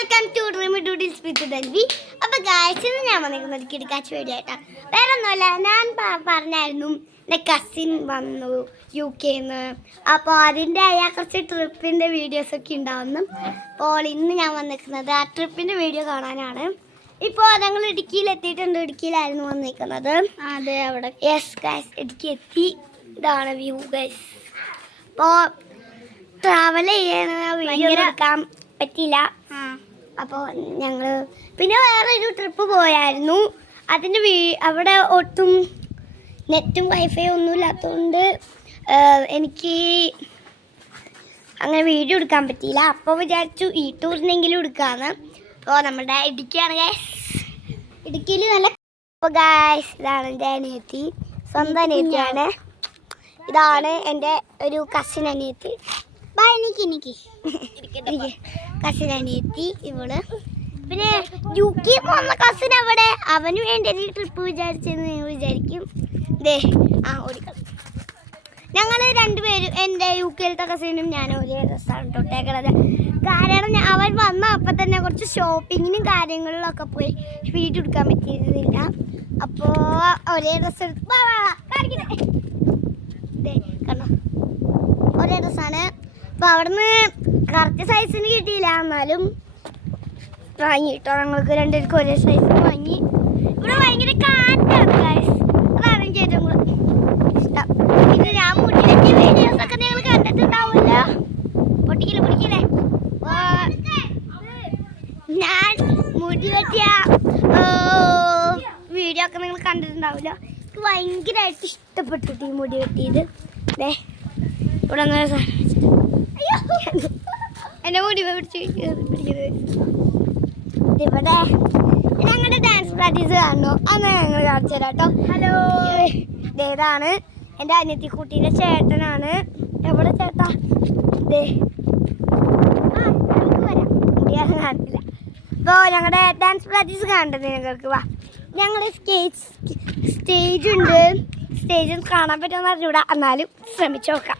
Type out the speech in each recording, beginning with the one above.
Welcome to dreamy doodles വിത്ത് ഡൽവി. അപ്പോൾ guys, ഇന്ന് ഞാൻ വന്നിരിക്കുന്നത് കിടക്കാച്ച് വേണ്ടി ആയിട്ടാണ്. വേറെ ഒന്നുമല്ല, ഞാൻ പറഞ്ഞായിരുന്നു എൻ്റെ കസിൻ വന്നു UK-ന്ന്. അപ്പോൾ അതിൻ്റെ കുറച്ച് ട്രിപ്പിൻ്റെ വീഡിയോസൊക്കെ ഉണ്ടാവുന്നു. അപ്പോൾ ഇന്ന് ഞാൻ വന്നിരിക്കുന്നത് ആ ട്രിപ്പിൻ്റെ വീഡിയോ കാണാനാണ്. ഇപ്പോൾ ഞങ്ങൾ ഇടുക്കിയിലെത്തിയിട്ടുണ്ട്. ഇടുക്കിയിലായിരുന്നു വന്നിരിക്കുന്നത്. അതെ, അവിടെ യെസ് ഗൈസ്, ഇടുക്കി എത്തി. ഇതാണ് വ്യൂ ഗൈസ്. അപ്പോൾ ട്രാവൽ ചെയ്യണ വീഡിയോ എടുക്കാൻ പറ്റിയില്ല. അപ്പോൾ ഞങ്ങൾ പിന്നെ വേറൊരു ട്രിപ്പ് പോയായിരുന്നു. അതിൻ്റെ അവിടെ ഒട്ടും നെറ്റും വൈഫൈ ഒന്നും ഇല്ലാത്തതുകൊണ്ട് എനിക്ക് അങ്ങനെ വീഡിയോ എടുക്കാൻ പറ്റിയില്ല. അപ്പോൾ വിചാരിച്ചു ഈ ടൂറിനെങ്കിലും എടുക്കാമെന്ന്. അപ്പോൾ നമ്മുടെ ഇടുക്കിയാണ് ഗൈസ്. ഇടുക്കിയിൽ നല്ല. അപ്പോൾ ഗൈസ്, ഇതാണ് എൻ്റെ അനിയത്തി, സ്വന്തം അനിയത്തിയാണ്. ഇതാണ് എൻ്റെ ഒരു കസിൻ അനിയത്തി. എനിക്ക് കസിൻ അനിയത്തി ഇവള്. പിന്നെ UK പോകുന്ന കസിൻ അവിടെ, അവന് വേണ്ടി ഈ ട്രിപ്പ് വിചാരിച്ചെന്ന് നിങ്ങൾ വിചാരിക്കും. ഓടിക്കള. ഞങ്ങൾ രണ്ടുപേരും, എൻ്റെ UK-യിലത്തെ കസിനും ഞാനും ഒരേ ഡ്രസ്സാണ് തൊട്ടേക്കണത്. കാരണം അവൻ വന്ന അപ്പം തന്നെ കുറച്ച് ഷോപ്പിങ്ങിനും കാര്യങ്ങളിലൊക്കെ പോയി വീഡിയോ എടുക്കാൻ പറ്റിയിരുന്നില്ല. അപ്പോൾ ഒരേ ഡ്രസ്സ് എടുത്ത് കണ്ടോ, ഒരേ ഡ്രസ്സാണ്. അപ്പോൾ അവിടുന്ന് കറക്റ്റ് സൈസിന് കിട്ടിയില്ല, എന്നാലും വാങ്ങി കേട്ടോ. ഞങ്ങൾക്ക് രണ്ടുപേർക്കും ഒരേ സൈസിന് വാങ്ങി. ഇവിടെ ഭയങ്കര കാറ്റാണ് ഗൈസ്, അതാണ് എനിക്ക് ഏറ്റവും കൂടുതൽ ഇഷ്ടം. പിന്നെ ഞാൻ മുടി വെട്ടിയ വീഡിയോസൊക്കെ നിങ്ങൾ കണ്ടിട്ടുണ്ടാവുമല്ലോ. പൊട്ടിക്കില്ലേ ഞാൻ മുടി വെട്ടിയ വീഡിയോ ഒക്കെ നിങ്ങൾ കണ്ടിട്ടുണ്ടാവില്ല. എനിക്ക് ഭയങ്കരമായിട്ട് ഇഷ്ടപ്പെട്ടിട്ട് ഈ മുടി വെട്ടിയത്. ഇവിടെ നല്ല സാധനം എൻ്റെ മുടി പിടിക്കുന്നത്. ഇവിടെ ഞങ്ങളുടെ ഡാൻസ് പ്രാക്ടീസ് കാണണോ? അന്ന് ഞങ്ങൾ കാണിച്ചു തരാം കേട്ടോ. ഹലോ, ഇതാണ് എൻ്റെ അനിയത്തി കുട്ടീൻ്റെ ചേട്ടനാണ്. എവിടെ ചേട്ടാ? നമുക്ക് വരാം, മുടിയാൻ കാണില്ല. അപ്പോൾ ഞങ്ങളുടെ ഡാൻസ് പ്രാക്ടീസ് കാണണ്ടത് നിങ്ങൾക്ക്. വാ, ഞങ്ങൾ സ്റ്റേജ് ഉണ്ട്. സ്റ്റേജ് കാണാൻ പറ്റുമെന്ന് അറിഞ്ഞൂടാ, എന്നാലും ശ്രമിച്ചു നോക്കാം.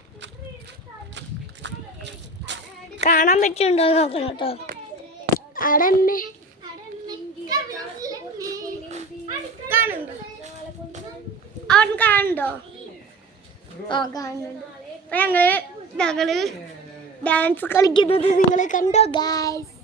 കാണാൻ പറ്റുന്നുണ്ടോ നോക്കണം കേട്ടോ. അവിടെ കാണുന്നുണ്ടോ? അവിടെ കാണുന്നുണ്ടോ? കാണുന്നുണ്ട്. അപ്പൊ ഞങ്ങള് ഡാൻസ് കളിക്കുന്നത് നിങ്ങൾ കണ്ടോ ഗായ്സ്?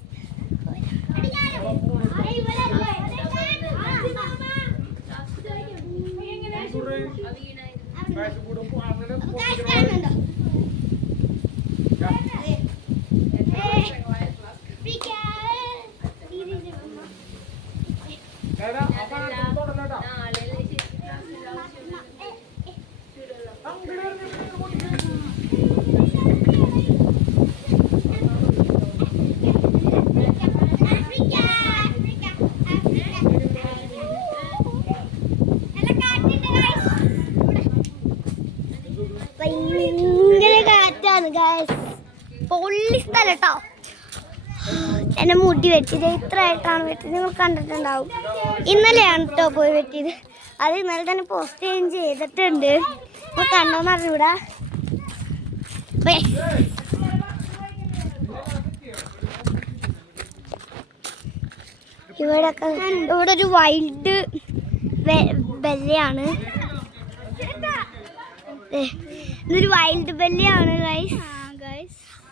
ഭയങ്കര കാറ്റാണ് ഗൈസ്. പൊള്ളി സ്ഥലം കേട്ടോ. എന്നെ മുടി വെട്ടിയത് ഇത്രയായിട്ടാണ് വെട്ടിയത്, നിങ്ങൾ കണ്ടിട്ടുണ്ടാവും. ഇന്നലെയാണ് കേട്ടോ പോയി വെട്ടിയത്. അത് ഇന്നലെ തന്നെ പോസ്റ്റ് ചെയ്തിട്ടുണ്ട്. അപ്പോൾ കണ്ടോന്ന് അറിഞ്ഞൂടാ. ഇവിടെ ഒരു വൈൽഡ് ബെല്ലയാണ്. ഇതൊരു വൈൽഡ് ബെല്ലയാണ് ഗൈസ്.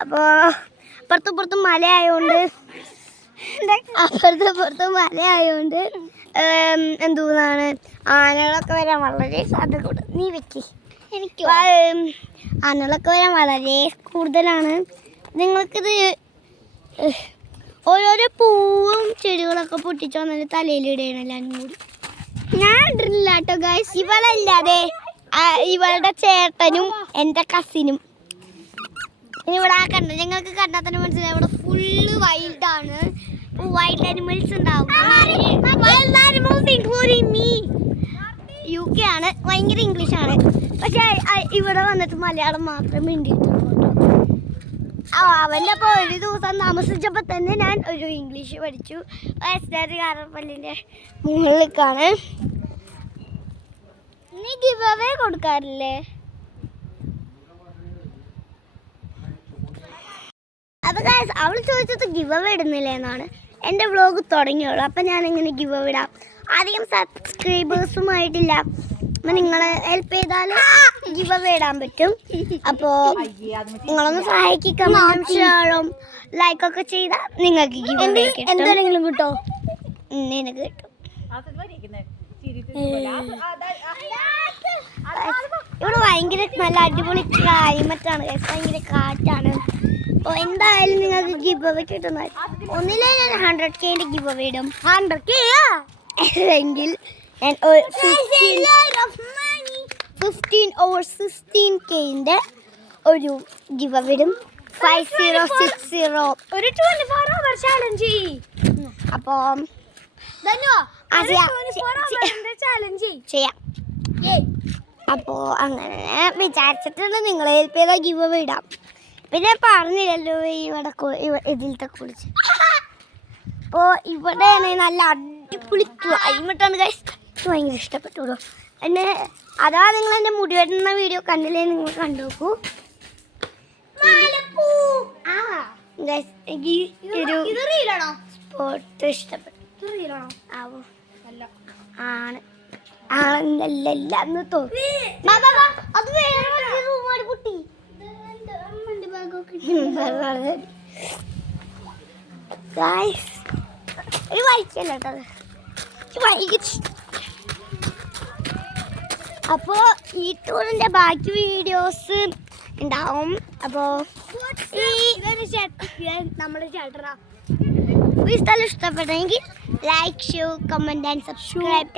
അപ്പോൾ അപ്പുറത്തും മലയായോണ്ട് എന്താണ് ആനകളൊക്കെ വരാൻ വളരെ സാധ്യത കൂടുതൽ. നീ വെക്കി എനിക്ക് ആനകളൊക്കെ വരാൻ വളരെ കൂടുതലാണ്. നിങ്ങൾക്കിത് ഓരോരോ പൂവും ചെടികളൊക്കെ പൊട്ടിച്ചു വന്നിട്ട് തലയിലിടണം എല്ലാവരും കൂടി. ഞാൻ ഇട്ടിട്ടില്ല കേട്ടോ ഗൈസ്. ഇവളല്ലാതെ ഇവളുടെ ചേട്ടനും എൻ്റെ കസിനും. ഇനി ഇവിടെ കണ്ടോ, ഞങ്ങൾക്ക് കണ്ടാൽ തന്നെ മനസ്സിലായി ഇവിടെ ഫുള്ള് വൈൽഡാണ്. വൈൽഡ് അനിമൽസ് ഉണ്ടാവും. UK ആണ്, ഭയങ്കര ഇംഗ്ലീഷാണ്. പക്ഷെ ഇവിടെ വന്നിട്ട് മലയാളം മാത്രമേ മിണ്ടിയിട്ടുള്ളൂ. അവൻ്റെ അപ്പോൾ ഒരു ദിവസം താമസിച്ചപ്പോൾ തന്നെ ഞാൻ ഒരു ഇംഗ്ലീഷ് പഠിച്ചു. കാരപ്പല്ലിൻ്റെ മുകളിലേക്കാണ്. നീ ഗിവ് അവേ കൊടുക്കാറില്ലേ? അപ്പൊ ഗൈസ് അവൾ ചോദിച്ചത് ഗിവ് അവേ ഇടുന്നില്ല എന്നാണ്. എൻ്റെ വ്ളോഗ് തുടങ്ങിയുള്ളൂ, അപ്പം ഞാൻ എങ്ങനെ ഗിവ് അവേ ഇടാം? അധികം സബ്സ്ക്രൈബേഴ്സുമായിട്ടില്ല. അപ്പം നിങ്ങളെ ഹെൽപ്പ് ചെയ്താൽ ഗിവ് അവേ ഇടാൻ പറ്റും. അപ്പോൾ നിങ്ങളൊന്ന് സഹായിക്കുക, കമൻറ്റും ഷെയറും ലൈക്കൊക്കെ ചെയ്താൽ നിങ്ങൾക്ക് ഗിവ് അവേ എന്തെങ്കിലും കിട്ടോ? നിനക്ക് കിട്ടും. ഇവിടെ ഭയങ്കര നല്ല അടിപൊളി ക്ലൈമറ്റാണ്, ഭയങ്കര കാറ്റാണ്. അപ്പോൾ എന്തായാലും നിങ്ങൾക്ക് ഗിവ് അവേ കിട്ടുന്ന ഒന്നില്ലേ ഞാൻ 100K ഗിവ് അവേ ഇടും. 100K എങ്കിൽ ഞാൻ 15 or 16K ഒരു ഗിവ് അവേ ഇടും. 5060 ഒരു 24-hour ചാലഞ്ച്. അപ്പോൾ ചെയ്യാം. അപ്പോൾ അങ്ങനെ വിചാരിച്ചിട്ടുണ്ട് നിങ്ങളെ ഹെൽപ്പ് ചെയ്താൽ ഗിവ് അവേ ഇടാം. പിന്നെ പറഞ്ഞില്ലല്ലോ ഇതിലത്തെ കുറിച്ച്. അപ്പോൾ ഇവിടെയാണ് നല്ല അടിപൊളി ക്ലൈമറ്റാണ് ഗൈസ്. ഭയങ്കര ഇഷ്ടപ്പെട്ടുള്ളൂ എന്നെ. അതാ നിങ്ങൾ എൻ്റെ മുടി വെട്ടുന്ന വീഡിയോ കണ്ടില്ലേ, നിങ്ങൾ കണ്ടു നോക്കൂ ഗൈസ്. എനിക്ക് ഒരു സ്പോട്ട് ഇഷ്ടപ്പെട്ടു. ആണ് ആണെന്നല്ല എന്ന് തോന്നുന്നു. അത് വേറെ കുട്ടി വായിച്ചല്ലോ കേട്ടോ. അപ്പോൾ ഈ ടൂറിൻ്റെ ബാക്കി വീഡിയോസ് ഉണ്ടാവും. അപ്പോൾ നമ്മുടെ ചേട്ടറാ ഈ സ്ഥലം ഇഷ്ടപ്പെട്ടെങ്കിൽ like, share, comment and subscribe.